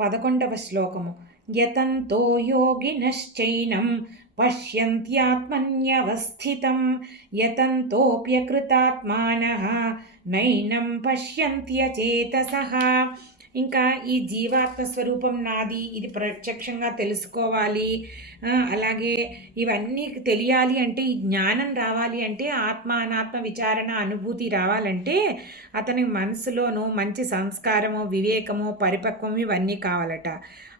పదకొండవ శ్లోకము. యతంతో యోగినశ్చైనం పశ్యంత్యాత్మన్యవస్థితం. యతంతోప్యకృతాత్మాన నైనం పశ్యంత్యచేతస. ఇంకా ఈ జీవాత్మ స్వరూపం నాది ఇది ప్రత్యక్షంగా తెలుసుకోవాలి. అలాగే ఇవన్నీ తెలియాలి అంటే ఈ జ్ఞానం రావాలి అంటే ఆత్మ అనాత్మ విచారణ అనుభూతి రావాలంటే అతని మనసులోనూ మంచి సంస్కారము వివేకము పరిపక్వము ఇవన్నీ కావాలట.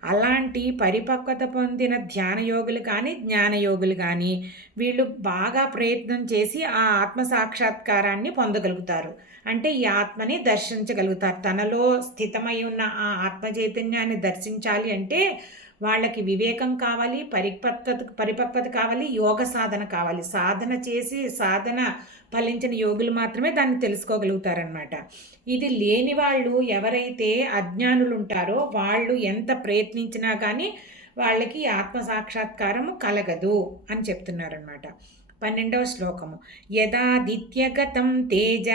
అలాంటి పరిపక్వత పొందిన ధ్యాన యోగులు కానీ జ్ఞానయోగులు కానీ వీళ్ళు బాగా ప్రయత్నం చేసి ఆ ఆత్మ సాక్షాత్కారాన్ని పొందగలుగుతారు. అంటే ఈ ఆత్మని దర్శించగలుగుతారు. తనలో స్థితమై ఉన్న ఆ ఆత్మ చైతన్యాన్ని దర్శించాలి అంటే వాళ్ళకి వివేకం కావాలి పరిపక్వత పరిపక్వత కావాలి యోగ సాధన కావాలి. సాధన చేసి సాధన ఫలించిన యోగులు మాత్రమే దాన్ని తెలుసుకోగలుగుతారనమాట ఇది లేని వాళ్ళు ఎవరైతే అజ్ఞానులు ఉంటారో వాళ్ళు ఎంత ప్రయత్నించినా కానీ వాళ్ళకి ఆత్మ సాక్షాత్కారము కలగదు అని చెప్తున్నారనమాట పన్నెండవ శ్లోకము. యదాదిత్యగతం తేజ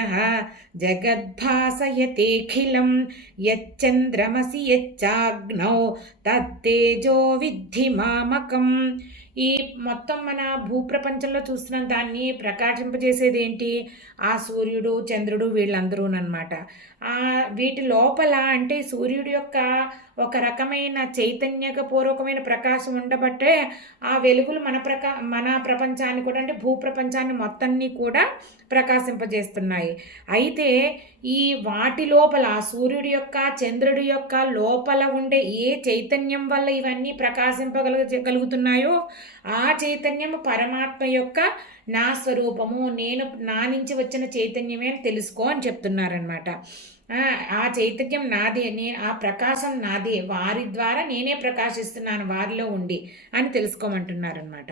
జగద్భాసయతేఖిలం యచ్చంద్రమసి యచ్చాగ్నౌ తత్తేజో విద్ధి మామకం. ఈ మొత్తం మన భూప్రపంచంలో చూస్తున్న దాన్ని ప్రకాశింపజేసేది ఏంటి ఆ సూర్యుడు చంద్రుడు వీళ్ళందరూనమాట వీటి లోపల అంటే సూర్యుడి యొక్క ఒక రకమైన చైతన్యకపూర్వకమైన ప్రకాశం ఉండబట్టే ఆ వెలుగులు మన ప్రకా మన ప్రపంచాన్ని కూడా అంటే భూప్రపంచాన్ని మొత్తాన్ని కూడా ప్రకాశింపజేస్తున్నాయి. అయితే ఈ వాటి లోపల సూర్యుడి యొక్క చంద్రుడి యొక్క లోపల ఉండే ఏ చైతన్యం వల్ల ఇవన్నీ ప్రకాశింపగలుగుతున్నాయో ఆ చైతన్యం పరమాత్మ యొక్క నా స్వరూపము నేను నా నుంచి వచ్చిన చైతన్యమే అని తెలుసుకో అని చెప్తున్నారనమాట ఆ చైతన్యం నాదే నే ఆ ప్రకాశం నాదే వారి ద్వారా నేనే ప్రకాశిస్తున్నాను వారిలో ఉండి అని తెలుసుకోమంటున్నారనమాట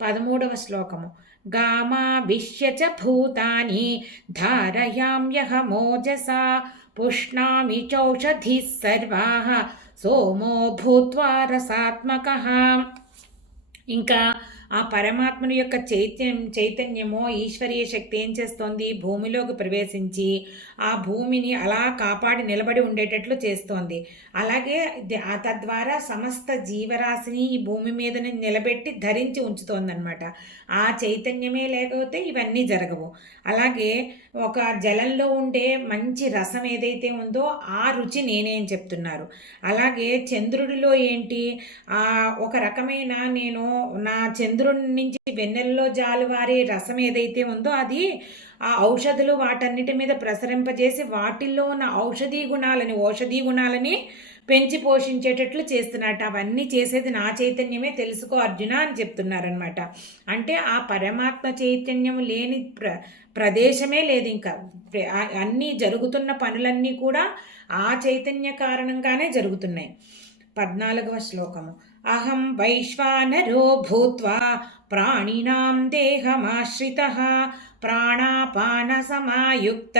పదమూడవ శ్లోకము. గామాభిష్య చ భూతాని ధారయామ్యహమోజసా పుష్ణామి చౌషధి సర్వా సోమో భూత్వా రసాత్మక. ఇంకా ఆ పరమాత్మని యొక్క చైతన్యం చైతన్యమో ఈశ్వరీయ శక్తి ఏం చేస్తోంది? భూమిలోకి ప్రవేశించి ఆ భూమిని అలా కాపాడి నిలబడి ఉండేటట్లు చేస్తోంది. అలాగే తద్వారా సమస్త జీవరాశిని ఈ భూమి మీద నిలబెట్టి ధరించి ఉంచుతోందనమాట ఆ చైతన్యమే లేకపోతే ఇవన్నీ జరగవు. అలాగే ఒక జలంలో ఉండే మంచి రసం ఏదైతే ఉందో ఆ రుచి నేనే అని చెప్తున్నారు. అలాగే చంద్రుడిలో ఏంటి? ఒక రకమైన నేను నా చంద్రుడి నుంచి వెన్నెల్లో జాలువారి రసం ఏదైతే ఉందో అది ఆ ఔషధులు వాటన్నిటి మీద ప్రసరింపజేసి వాటిల్లో ఉన్న ఔషధీ గుణాలని ఔషధీ గుణాలని పెంచి పోషించేటట్లు చేస్తున్నట్టు అవన్నీ చేసేది నా చైతన్యమే తెలుసుకో అర్జున అని చెప్తున్నారనమాట అంటే ఆ పరమాత్మ చైతన్యం లేని ప్ర ప్రదేశమే లేదు ఇంకా. అన్నీ జరుగుతున్న పనులన్నీ కూడా ఆ చైతన్య కారణంగానే జరుగుతున్నాయి. పద్నాలుగవ శ్లోకము. అహం వైశ్వానరో భూత్వా ప్రాణినాం దేహమాశ్రిత ప్రాణాపానసమాయుక్త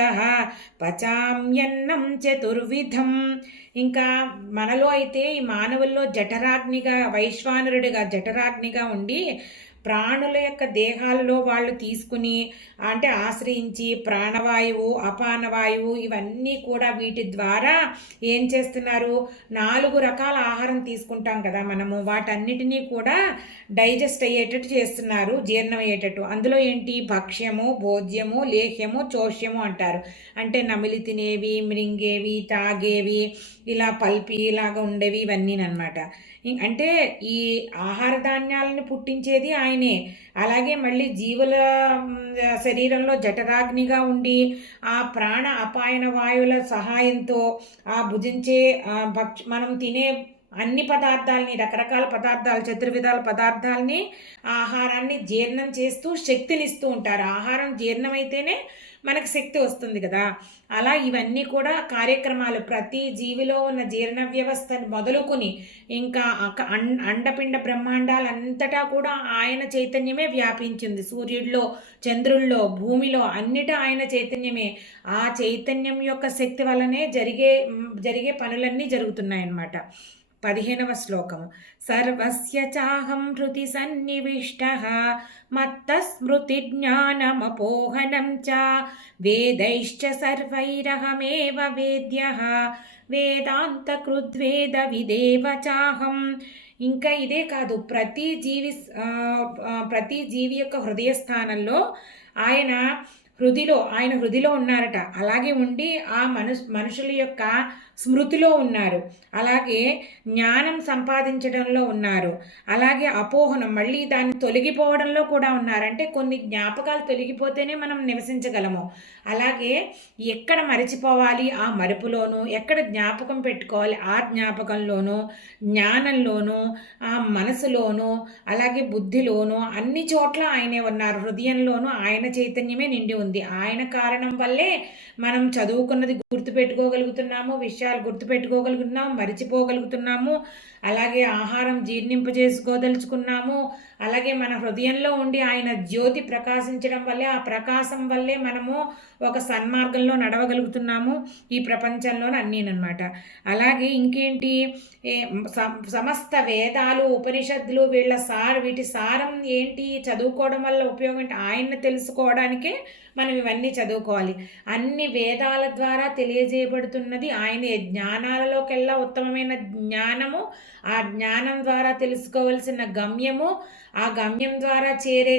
పచామ్యన్నం చతుర్విధం ఇంకా మనలో అయితే ఈ మానవుల్లో జఠరాగ్నిగా వైశ్వానరుడిగా జఠరాగ్నిగా ఉండి ప్రాణుల యొక్క దేహాలలో వాళ్ళు తీసుకుని అంటే ఆశ్రయించి ప్రాణవాయువు అపానవాయువు ఇవన్నీ కూడా వీటి ద్వారా ఏం చేస్తున్నారు? నాలుగు రకాల ఆహారం తీసుకుంటాం కదా మనము. వాటన్నిటినీ కూడా డైజెస్ట్ అయ్యేటట్టు చేస్తున్నారు జీర్ణం అయ్యేటట్టు. అందులో ఏంటి? భక్ష్యము భోజ్యము లేహ్యము చోష్యము అంటారు. అంటే నమిలి తినేవి మృంగేవి తాగేవి ఇలా పల్పి ఇలాగా ఉండేవి ఇవన్నీ అనమాట అంటే ఈ ఆహార ధాన్యాలను పుట్టించేది ఆయనే. అలాగే మళ్ళీ జీవుల శరీరంలో జఠరాగ్నిగా ఉండి ఆ ప్రాణ అపాయన వాయువుల సహాయంతో ఆ భుజించే భక్ష మనం తినే అన్ని పదార్థాలని రకరకాల పదార్థాలు చతుర్విధాల పదార్థాలని ఆహారాన్ని జీర్ణం చేస్తూ శక్తినిస్తూ ఉంటారు. ఆహారం జీర్ణమైతేనే మనకు శక్తి వస్తుంది కదా. అలా ఇవన్నీ కూడా కార్యక్రమాలు ప్రతి జీవిలో ఉన్న జీర్ణ వ్యవస్థను మొదలుకొని ఇంకా అండపిండ బ్రహ్మాండాలంతటా కూడా ఆయన చైతన్యమే వ్యాపించింది. సూర్యుడిలో చంద్రుల్లో భూమిలో అన్నిటా ఆయన చైతన్యమే. ఆ చైతన్యం యొక్క శక్తి వల్లనే జరిగే జరిగే పనులన్నీ జరుగుతున్నాయన్నమాట. పదిహేనవ శ్లోకము. సర్వస్య చాహం హృతి సన్నివిష్ట మత్త స్మృతి జ్ఞానమపోహనం చ వేదైశ్చ సర్వైరహమేవ వేద్య వేదాంత కృద్వేద విదేవ చాహం. ఇంకా ఇదే కాదు ప్రతి జీవి ప్రతి జీవి యొక్క హృదయ స్థానంలో ఆయన హృదిలో ఆయన హృదిలో ఉన్నారట. అలాగే ఉండి ఆ మనుష్ మనుషుల యొక్క స్మృతిలో ఉన్నారు. అలాగే జ్ఞానం సంపాదించడంలో ఉన్నారు. అలాగే అపోహనం మళ్ళీ దాన్ని తొలగిపోవడంలో కూడా ఉన్నారంటే కొన్ని జ్ఞాపకాలు తొలగిపోతేనే మనం నివసించగలము. అలాగే ఎక్కడ మరిచిపోవాలి ఆ మరుపులోనూ ఎక్కడ జ్ఞాపకం పెట్టుకోవాలి ఆ జ్ఞాపకంలోనూ జ్ఞానంలోనూ ఆ మనసులోనూ అలాగే బుద్ధిలోనూ అన్ని చోట్ల ఆయనే ఉన్నారు. హృదయంలోనూ ఆయన చైతన్యమే నిండి ఉంది. ఆయన కారణం వల్లే మనం చదువుకున్నది గుర్తుపెట్టుకోగలుగుతున్నాము విషయాలు గుర్తుపెట్టుకోగలుగుతున్నాము మరిచిపోగలుగుతున్నాము. అలాగే ఆహారం జీర్ణింపజేసుకోదలుచుకున్నాము. అలాగే మన హృదయంలో ఉండి ఆయన జ్యోతి ప్రకాశించడం వల్లే ఆ ప్రకాశం వల్లే మనము ఒక సన్మార్గంలో నడవగలుగుతున్నాము ఈ ప్రపంచంలోని అన్నీనమాట అలాగే ఇంకేంటి సమస్త వేదాలు ఉపనిషత్తులు వీళ్ళ సార్ వీటి సారం ఏంటి చదువుకోవడం వల్ల ఉపయోగం ఏంటి ఆయన్ని తెలుసుకోవడానికే మనం ఇవన్నీ చదువుకోవాలి. అన్ని వేదాల ద్వారా తెలియజేయబడుతున్నది ఆయన. జ్ఞానాలలోకెల్లా ఉత్తమమైన జ్ఞానము ఆ జ్ఞానం ద్వారా తెలుసుకోవలసిన గమ్యము ఆ గమ్యం ద్వారా చేరే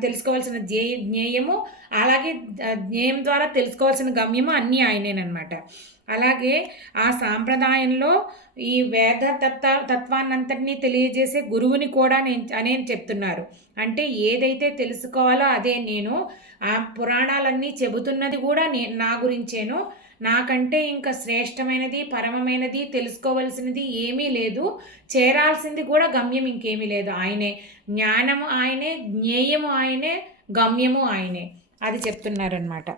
తెలుసుకోవాల్సిన జ్ఞే జ్ఞేయము అలాగే జ్ఞేయం ద్వారా తెలుసుకోవాల్సిన గమ్యము అన్నీ ఆయనేనమాట అలాగే ఆ సాంప్రదాయంలో ఈ వేద తత్వ తత్వాన్నంతటినీ తెలియజేసే గురువుని కూడా నేను అనే చెప్తున్నారు. అంటే ఏదైతే తెలుసుకోవాలో అదే నేను ఆ పురాణాలన్నీ చెబుతున్నది కూడా నే నా గురించేను. నాకంటే ఇంకా శ్రేష్టమైనది పరమమైనది తెలుసుకోవలసినది ఏమీ లేదు. చేరాల్సింది కూడా గమ్యం ఇంకేమీ లేదు. ఆయనే జ్ఞానము ఆయనే జ్ఞేయము ఆయనే గమ్యము ఆయనే. అది చెప్తున్నారనమాట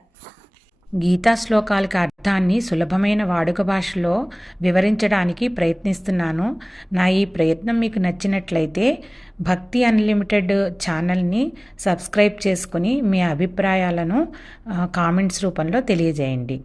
గీతా శ్లోకాలకి అర్థాన్ని సులభమైన వాడుక భాషలో వివరించడానికి ప్రయత్నిస్తున్నాను. నా ఈ ప్రయత్నం మీకు నచ్చినట్లయితే భక్తి అన్లిమిటెడ్ ఛానల్ని సబ్స్క్రైబ్ చేసుకుని మీ అభిప్రాయాలను కామెంట్స్ రూపంలో తెలియజేయండి.